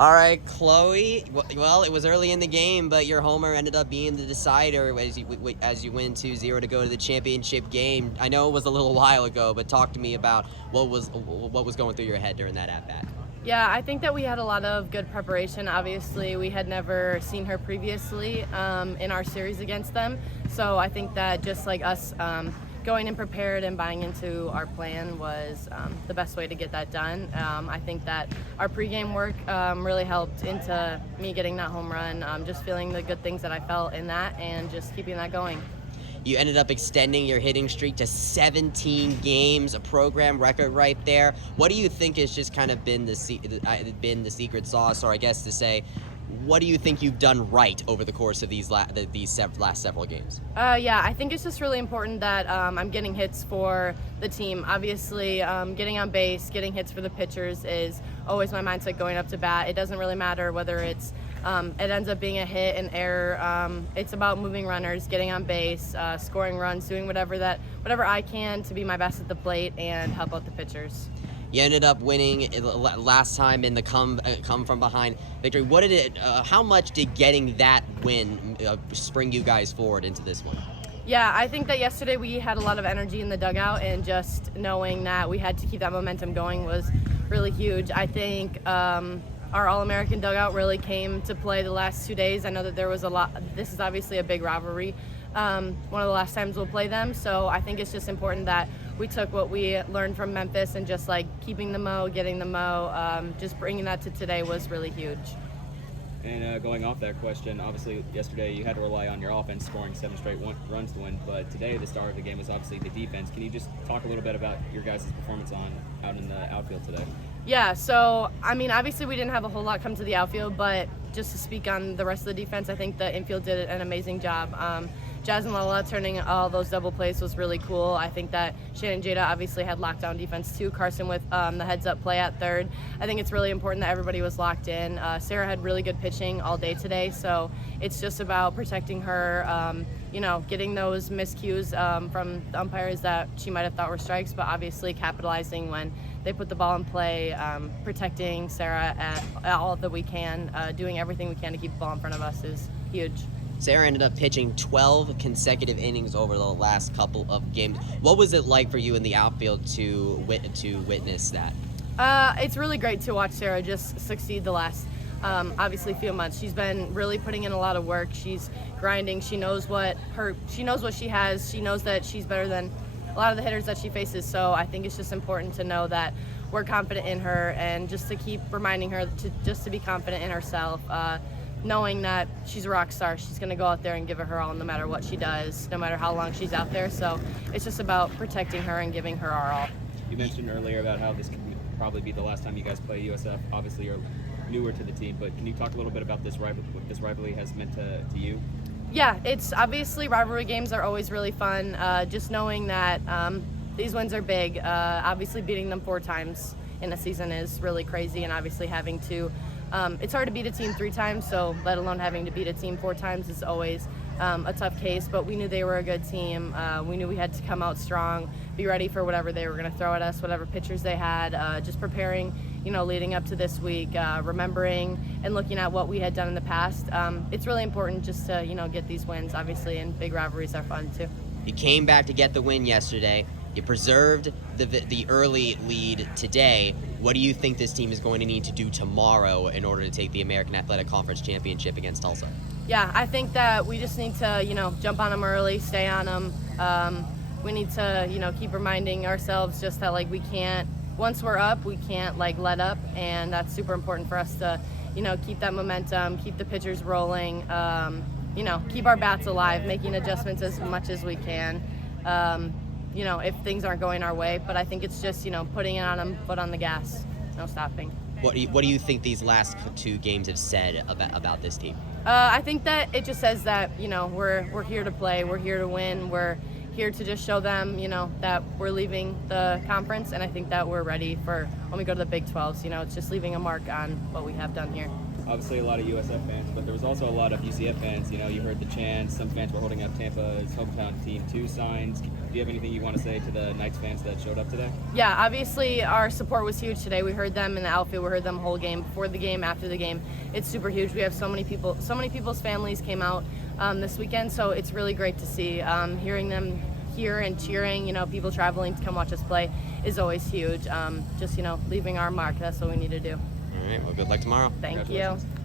All right, Chloe. Well, it was early in the game, but your homer ended up being the decider as you win 2-0 to go to the championship game. I know it was a little while ago, but talk to me about what was going through your head during that at bat. Yeah, I think that we had a lot of good preparation. Obviously, we had never seen her previously in our series against them. So I think that just like us going in prepared and buying into our plan was the best way to get that done. I think that our pregame work really helped into me getting that home run, just feeling the good things that I felt in that and just keeping that going. You ended up extending your hitting streak to 17 games, a program record right there. What do you think has just kind of been the secret sauce, or I guess to say, what do you think you've done right over the course of these last several games? Yeah, I think it's just really important that I'm getting hits for the team. Obviously, getting on base, getting hits for the pitchers is always my mindset going up to bat. It doesn't really matter whether it ends up being a hit, an error. It's about moving runners, getting on base, scoring runs, doing whatever I can to be my best at the plate and help out the pitchers. You ended up winning last time in the come from behind victory. How much did getting that win spring you guys forward into this one? Yeah, I think that yesterday we had a lot of energy in the dugout, and just knowing that we had to keep that momentum going was really huge. I think our All-American dugout really came to play the last 2 days. I know that there was a lot. This is obviously a big rivalry. One of the last times we'll play them, so I think it's just important that we took what we learned from Memphis and just like keeping the mo, getting the mo, just bringing that to today was really huge. And going off that question, obviously yesterday you had to rely on your offense scoring 7 straight runs to win, but today the star of the game was obviously the defense. Can you just talk a little bit about your guys' performance out in the outfield today? Yeah, so I mean, obviously we didn't have a whole lot come to the outfield, but just to speak on the rest of the defense, I think the infield did an amazing job. Jazz and Lola turning all those double plays was really cool. I think that Shannon Jada obviously had lockdown defense too. Carson with the heads-up play at third. I think it's really important that everybody was locked in. Sarah had really good pitching all day today, so it's just about protecting her, getting those miscues from the umpires that she might have thought were strikes, but obviously capitalizing when they put the ball in play, protecting Sarah at all that we can, doing everything we can to keep the ball in front of us is huge. Sarah ended up pitching 12 consecutive innings over the last couple of games. What was it like for you in the outfield to witness that? It's really great to watch Sarah just succeed the last, obviously, few months. She's been really putting in a lot of work. She's grinding. She knows what she has. She knows that she's better than a lot of the hitters that she faces. So I think it's just important to know that we're confident in her, and just to keep reminding her to be confident in herself. Knowing that she's a rock star, she's going to go out there and give it her all no matter what she does, no matter how long she's out there. So it's just about protecting her and giving her our all. You mentioned earlier about how this could probably be the last time you guys play USF. Obviously, you're newer to the team, but can you talk a little bit about what this rivalry has meant to you? Yeah, it's obviously rivalry games are always really fun. Just knowing that these wins are big. Obviously, beating them 4 times in a season is really crazy, and obviously having to it's hard to beat a team 3 times, so let alone having to beat a team 4 times is always a tough case, but we knew they were a good team. We knew we had to come out strong, be ready for whatever they were going to throw at us, whatever pitchers they had, just preparing, leading up to this week, remembering and looking at what we had done in the past. It's really important just to, get these wins, obviously, and big rivalries are fun too. You came back to get the win yesterday. You preserved the early lead today. What do you think this team is going to need to do tomorrow in order to take the American Athletic Conference Championship against Tulsa? Yeah, I think that we just need to, jump on them early, stay on them. We need to, keep reminding ourselves just that, we can't, once we're up, we can't, let up. And that's super important for us to, keep that momentum, keep the pitchers rolling, keep our bats alive, making adjustments as much as we can. If things aren't going our way, but I think it's just, putting it on them, foot on the gas, no stopping. What do you think these last 2 games have said about this team? I think that it just says that, we're here to play, we're here to win, we're here to just show them, that we're leaving the conference, and I think that we're ready for when we go to the Big 12s. It's just leaving a mark on what we have done here. Obviously a lot of USF fans, but there was also a lot of UCF fans. You heard the chants. Some fans were holding up Tampa's hometown team 2 signs. do you have anything you want to say to the Knights fans that showed up today? Yeah, obviously our support was huge today. We heard them in the outfield. We heard them whole game, before the game, after the game. It's super huge. We have so many people's families came out this weekend, so it's really great to see. Hearing them here and cheering, people traveling to come watch us play is always huge. Just, leaving our mark. That's what we need to do. All right, well, good luck tomorrow. Thank you. Congratulations.